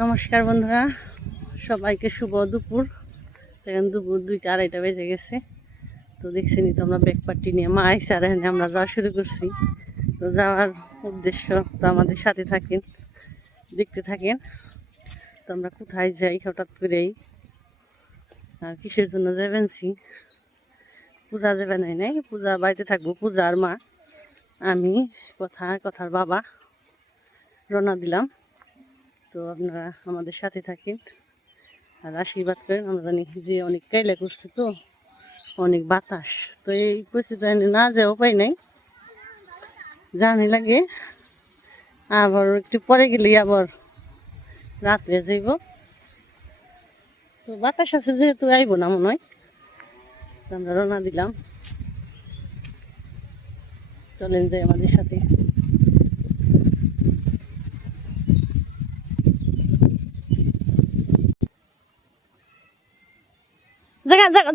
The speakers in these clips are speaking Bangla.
নমস্কার বন্ধুরা, সবাইকে শুভ দুপুর। এখন দুপুর 2টা-2:30 বেজে গেছে। তো দেখছেনি তো আমরা ব্যাগ পার্টি নিয়ে মা আইসা আর এখানে আমরা যাওয়া শুরু করছি। তো যাওয়ার উদ্দেশ্য তো আমাদের সাথে থাকেন, দেখতে থাকেন। তো আমরা কোথায় যাই হঠাৎ করেই আর কিসের জন্য যাবেনছি, পূজা যাবে নাই পূজা বাড়িতে থাকবো। পূজা আর মা, আমি কথার বাবা রওনা দিলাম। তো আপনারা আমাদের সাথে থাকেন আর আশীর্বাদ করেন। আমরা জানি যে অনেক কাইলে করছে, তো অনেক বাতাস, তো এই পরিস্থিতি না যে উপায় নাই, জানি লাগে। আবার একটু পরে গেলে আবার রাত্রে যাইব, তো বাতাস আছে যেহেতু আইব না মনে হয়। তো আমরা রওনা দিলাম, চলেন যাই আমাদের সাথে।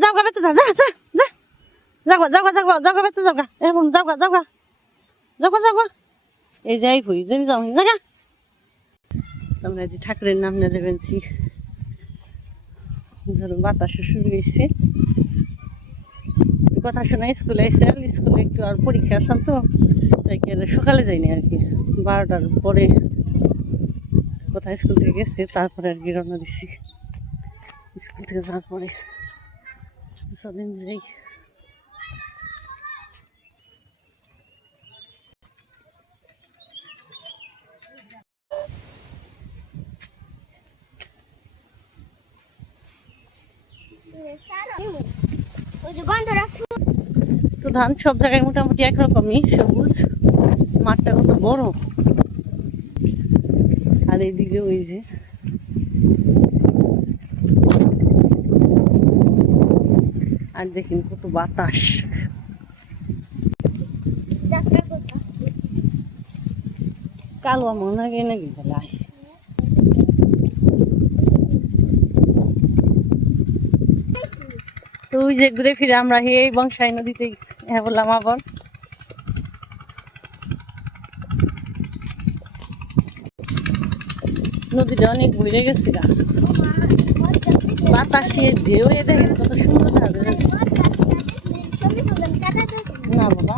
যাওগা বেতে যা যা যা যা যাওগা যাওগা যাওগা যাওগা বেতে যাওগা এখন যাওগা যাওগা যাওগা যাওগা এই যাই হই যাই যাও জায়গা। আমরা যে ঠাকুরের নাম নিয়ে যাবেনছি, বাতাস শুরু হয়েছে। কথা শোনা স্কুলে আইসে, স্কুলে একটু আর পরীক্ষা আসাম, তো তাই সকালে যাইনি আর কি, 12টার পরে কোথায় স্কুল থেকে গেছে, তারপরে আর কি রওনা দিচ্ছি। স্কুল থেকে যাওয়ার পরে চলেন যাই। তো ধান সব জায়গায় মোটামুটি একরকমই সবুজ, মাঠটা কত বড়। আর এইদিকে ওই যে আর দেখেন কত বাতাস। কালো মনে লাগে নাকি বেলায়। তো ওই যে ঘুরে ফিরে আমরা এই বংশাই নদীতে বললাম আবার। নদীটা অনেক ঘুরে গেছে গা, বাতাসে ঢেউ দেখেন কত সুন্দর থাকে। না বাবা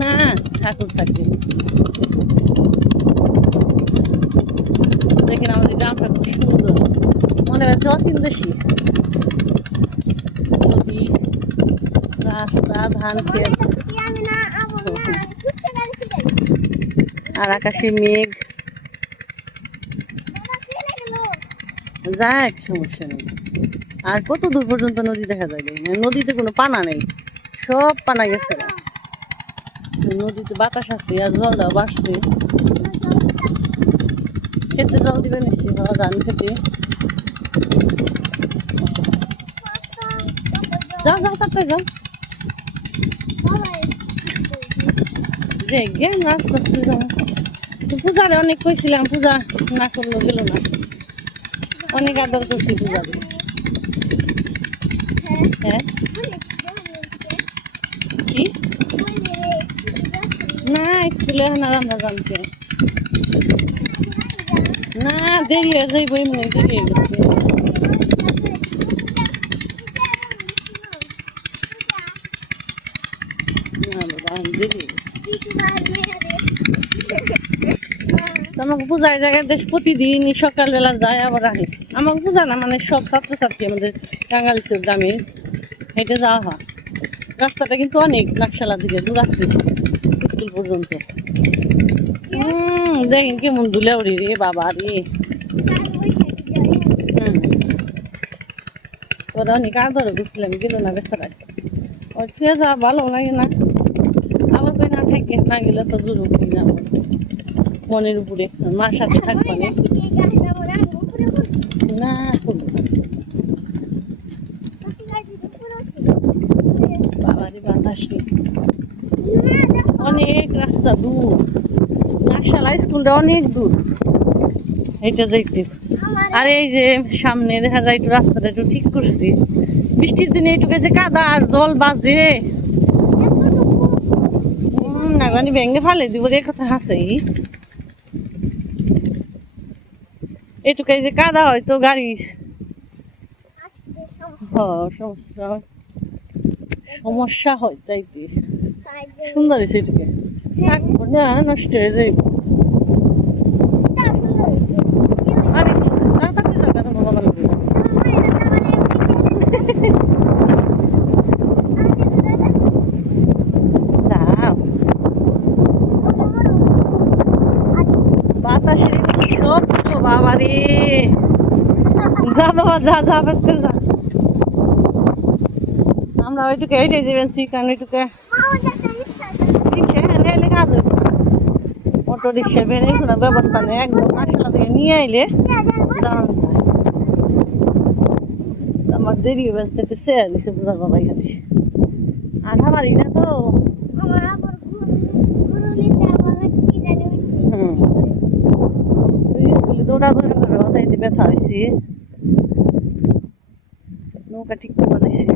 না, ঠাকুর থাকবে। দেখেন আমাদের গ্রামটা খুব সুন্দর, মনে হচ্ছে অসীম দেশি। নদী, রাস্তা, ধান ক্ষেত আর আকাশে মেঘ। যাক, সমস্যা নেই। আর কত দূর পর্যন্ত নদী দেখা যায়? নদীতে কোনো পানা নেই, সব পানা গেছে। নদীতে বাতাস আছে আর জলটাও বাড়ছে। খেতে জল দিবে নিচ্ছি, ধান খেতে। যাও যাও তাড়াতাড়ি যাও, দেখে আস্তে আস্তে যাও। পূজারে অনেক কইছিলাম, পূজা না করলো গেল না। অনেক আদর করছি পূজারে। হ্যাঁ কি না, স্কুলে এখন আর আমরা জানতে না, দেরি হয়ে যাইব, এমনি দেরি হয়ে গেছে। না বাবা, দেরি হয়ে গেছে। আমাকে পূজার জায়গায় দেশ প্রতিদিনই সকালবেলা যায় আবার আহে। আমাকে পূজা না মানে সব ছাত্রছাত্রী আমাদের টাঙ্গাইলের গ্রামে হেঁটে যাওয়া হয়। রাস্তাটা কিন্তু অনেক নাকশালা দিকে দূর আছে স্কুল পর্যন্ত। দেখেন কেমন ধুলে উড়ি রে বাবা রে। ওরা অনেক আদর করছিলাম, গেল না বেচারা। ওর ছুঁয়ে যাওয়া ভালো লাগে না, আবার কই না থাকে না গেলে তো জোর করি না মনের উপরে। মার সাথে থাকবো না, বাবারে বাতাস, অনেক রাস্তা দূর। নাকশালা স্কুলটা অনেক দূর, এটা যাইতে। আর এই যে সামনে দেখা যায় একটু রাস্তাটা একটু ঠিক করছি। বৃষ্টির দিনে এইটুকু যে কাদা আর জল বাজে, মানে ব্যাঙ্গে ফালে দিব রে কথা হাসে এটুকু যে কাদা হয়তো গাড়ি সমস্যা হয় সমস্যা হয় তাই কি সুন্দর হয়েছে এটুকু না নষ্ট হয়ে যাইব আরে জায়গাটা ভালো লাগবে বাতাসের সব বাবা রে যা বাবা যা যা করে যা আমরা ওইটুকু এইটাই যাবেন কারণ ওইটুকু রিক্সা এখানে এলে কাজ হইব অটো রিক্সা বেড়ে কোনো ব্যবস্থা নেই একদম পাঠশালা থেকে নিয়ে আইলে যাওয়া যায় আমার দেরি ব্যস্ত একটু সেয়ার নিছে বুঝার বাবা এখানে আধা বাড়ি না তো স্কুলে দৌড়া দৌড়া করে ওটাইতে ব্যথা হয়েছি নৌকা ঠিক করে বানাইছি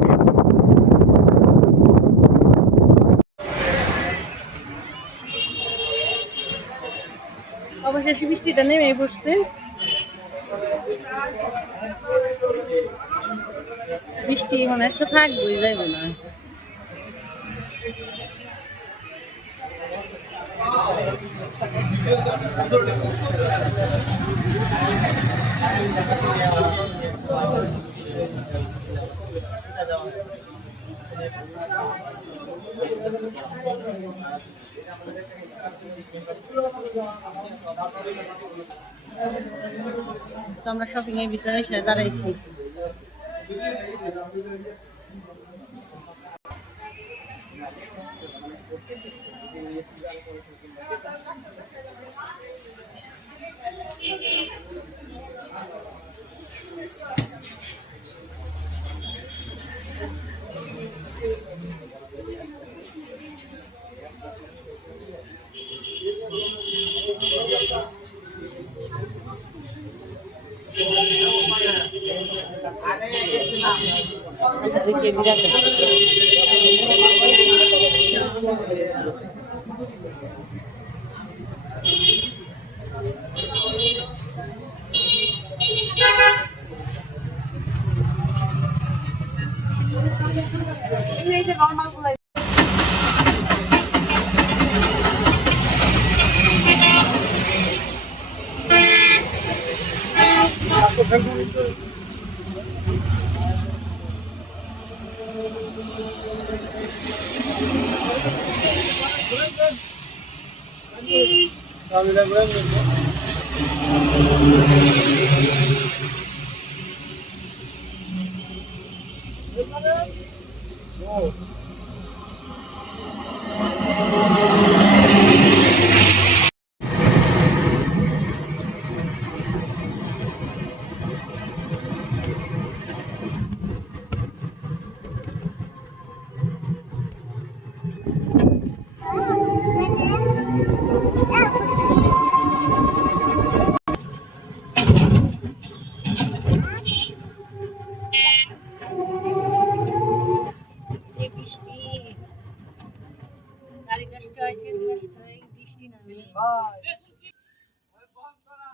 অবশেষে বৃষ্টিটা নেমে পড়ছে বৃষ্টি মনে আজকে থাকবোই যাইব না তো আমরা শপিং এর ভিতরে এসে দাঁড়াইছি দেখি বিরাট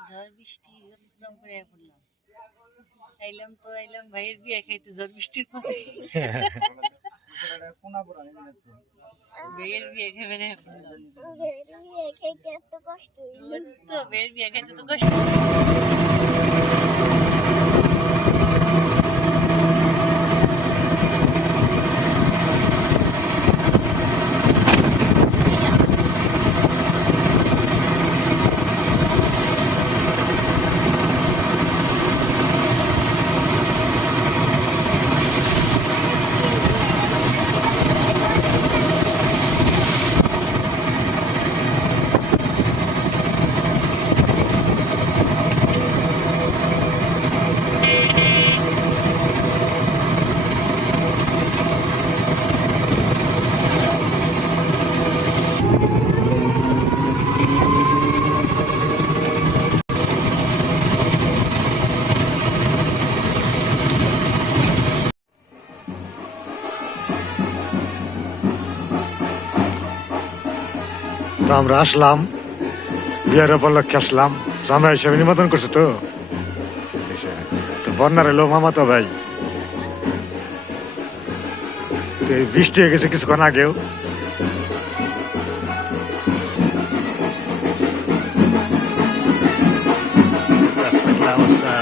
ঝড় বৃষ্টি অতিক্রম করে পড়লাম আইলাম তো আইলাম ভাইয়ের বিয়ে খাইতে ঝড় বৃষ্টির পরে ভাইয়ের বিয়ে খাইবে না ভাইয়ের বিয়ে খাইতে এত কষ্ট তো ভাইয়ের বিয়ে খাইতে তো কষ্ট তো আমরা আসলাম, বিয়ের উপলক্ষে আসলাম, জামাই হিসেবে নিমন্ত্রণ করছে। তো তো বন্যার এলো মামা তো ভাই, তো এই বৃষ্টি হয়ে গেছে কিছুক্ষণ আগেও। অবস্থা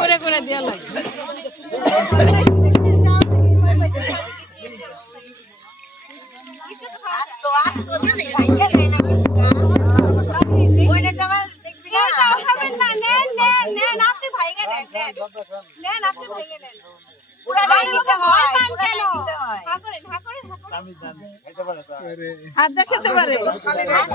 করে করে দেওয়া লাগে। হাত দেখাতে পারে মনে হয়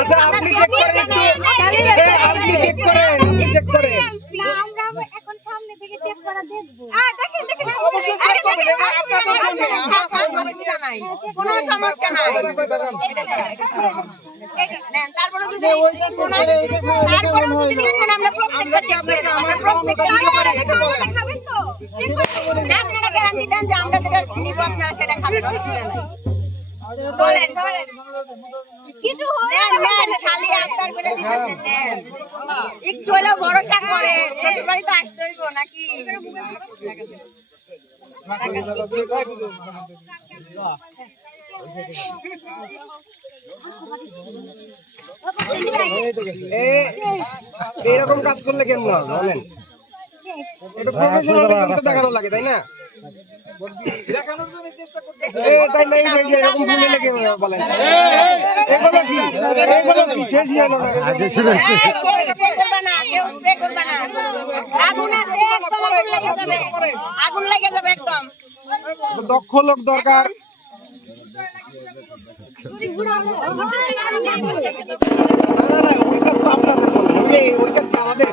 আচ্ছা আপনি চেক করেন, আপনি চেক করেন, আপনি চেক করেন। এখন সামনে থেকে চেক করা দেখবো। অবশ্যই চেক করবেন, এটা আপনাদের জন্য। কোনো সমস্যা নাই। তারপরে যদি আমরা প্রত্যেকটা চেক করে দেবো, আমরা প্রত্যেকটা খাবেন তো আপনারা গ্যারান্টি দেন যে আমরা যেটা নিব আপনারা সেটা খাবেন, অসুবিধা নাই। বলেন কিছু হলে খালি আপনার করে দিতেছেন, নেন একটু হলেও ভরসা করে, শ্বশুর বাড়ি তো আসতে হইব নাকি। এরকম কাজ করলে কেমন হবে বলেন? এটা প্রফেশনালিজম তো দেখানো লাগে, তাই না? দেখানোর জন্য চেষ্টা করতেছে, তাই না? এই যে এরকম ভুলে লেগে বলেন এগুলো কি, এগুলো কি শেষই হলো না। আগুন লেগে যাবে একদম। দক্ষ লোক দরকার। না না ওই কাজ তো আপনাদের বলেন, ওই কাজ আমাদের।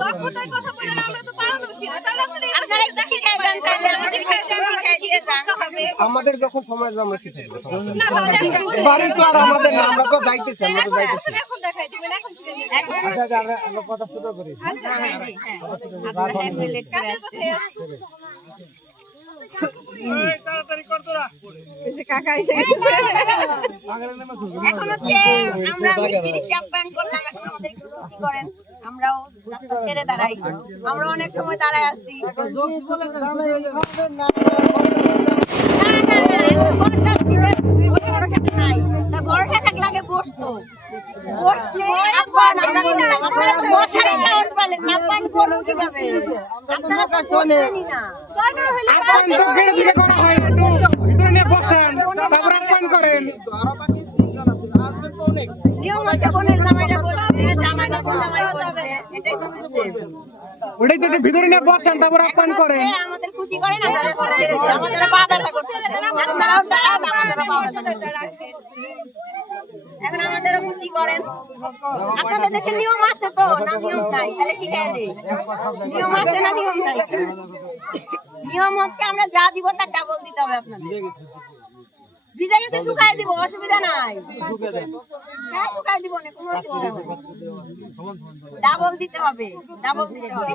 দক্ষতার কথা বলেন, আমরা তো পারদর্শী না, তাহলে আপনারা একটু শিখাই দেন, তাহলে আমরা শিখাই দিয়ে যান। আমাদের যখন সময় হবে আমরা শিখাই দেব। বাড়ি তো আর আমাদের না, আমরা তো যাইতেছি, আমরা তো যাইতেছি। এখন দেখাই দিবেন, এখন শিখে দিবেন। আচ্ছা আমরা কথা শুরু করি। কাজের কথাই আসি। এখন হচ্ছে আমরা মিস্ত্রি চাপান করলাম, এখন আমাদের একটু খুশি করেন, আমরাও রাস্তা ছেড়ে দাঁড়াই। আমরা অনেক সময় দাঁড়ায় আছি। ভরসা থাকলে আগে বসতো, বসলে আপনারা বসারই সাহস পেলেন না, পান করবো কিভাবে? আপনারা তো বসলেনই না। দরকার হলে নিয়ম আছে, বোনের জামাইটা বলবে, জামাইটা জামাই বলবে, এটাই তো সিস্টেম। ওটাই তো একটু ভিতরে নিয়ে বসেন, তারপর আপ্যায়ন করেন। আমাদের খুশি করেন, আমরা আমাদের পা ব্যথা করছে, আপনারাও ডাক, আমাদেরও পা ব্যথা করছে। এখন আমাদেরও খুশি করেন। আপনাদের দেশে নিয়ম আছে তো না নিয়ম নাই? তাহলে শিখাই দেই, নিয়ম আছে না নিয়ম নাই? নিয়ম হচ্ছে আমরা যা দিব তার ডাবল দিতে হবে আপনাদের। ভিজে গেছে শুকাই দিব, অসুবিধা নাই। হ্যাঁ শুকাই দিব না, কোনো অসুবিধা নাই। ডাবল দিতে হবে, ডাবল দিতে হবে।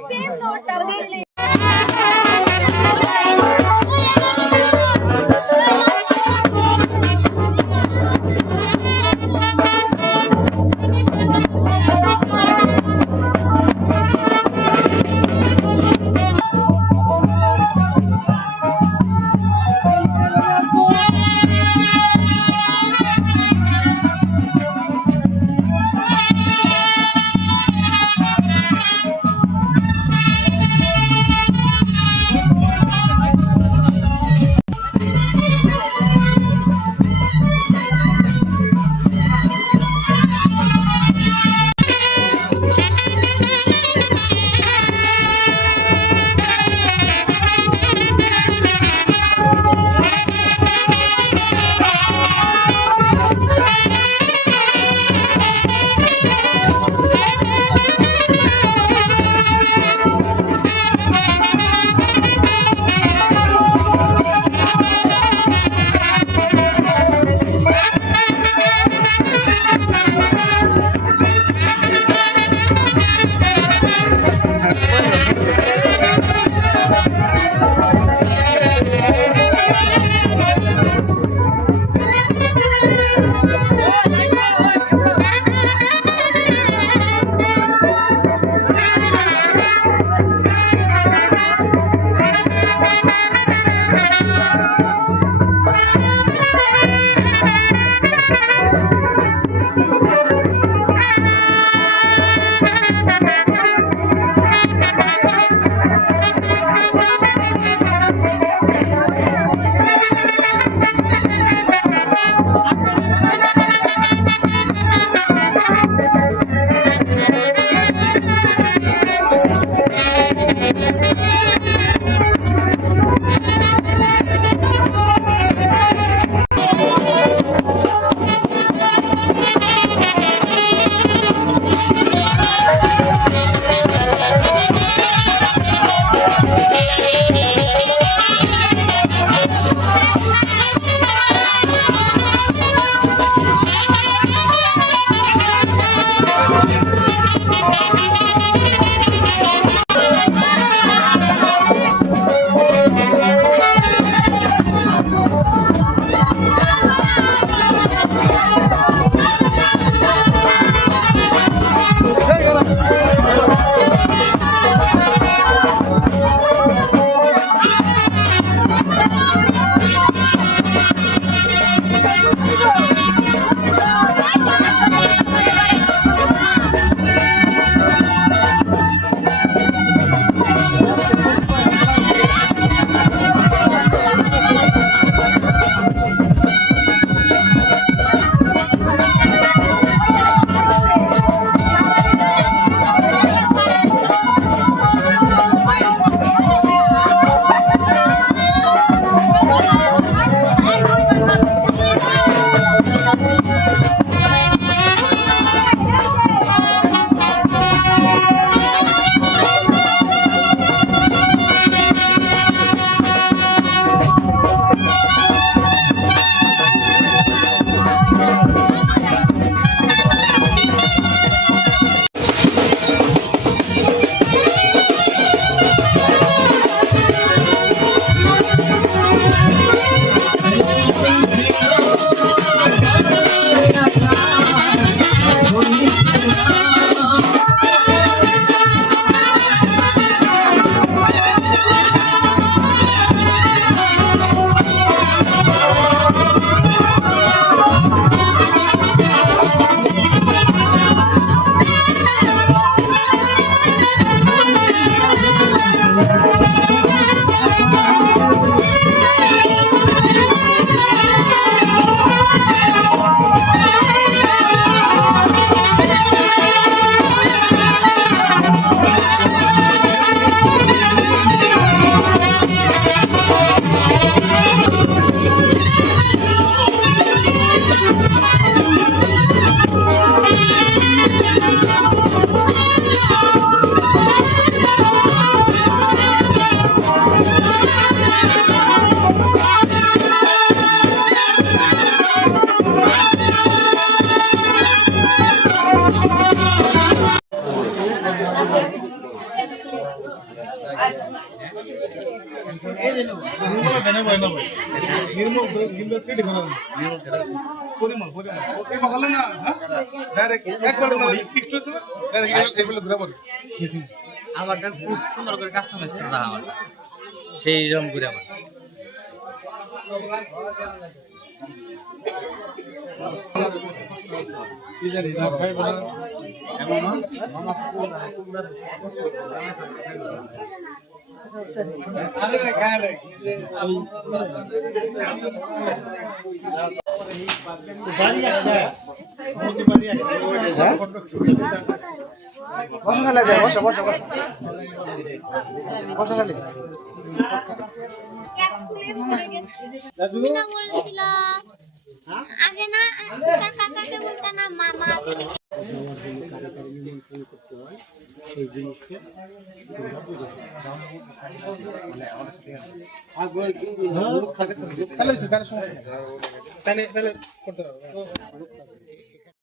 আমারটা খুব সুন্দর করে কাস্টম হয়েছে আমার সেই রকম করে আমার বসো খালে যায়, বসো বসো বসো বসো খালে। আগে না কাকাকে বলতে না মামা তাহলে করতে হবে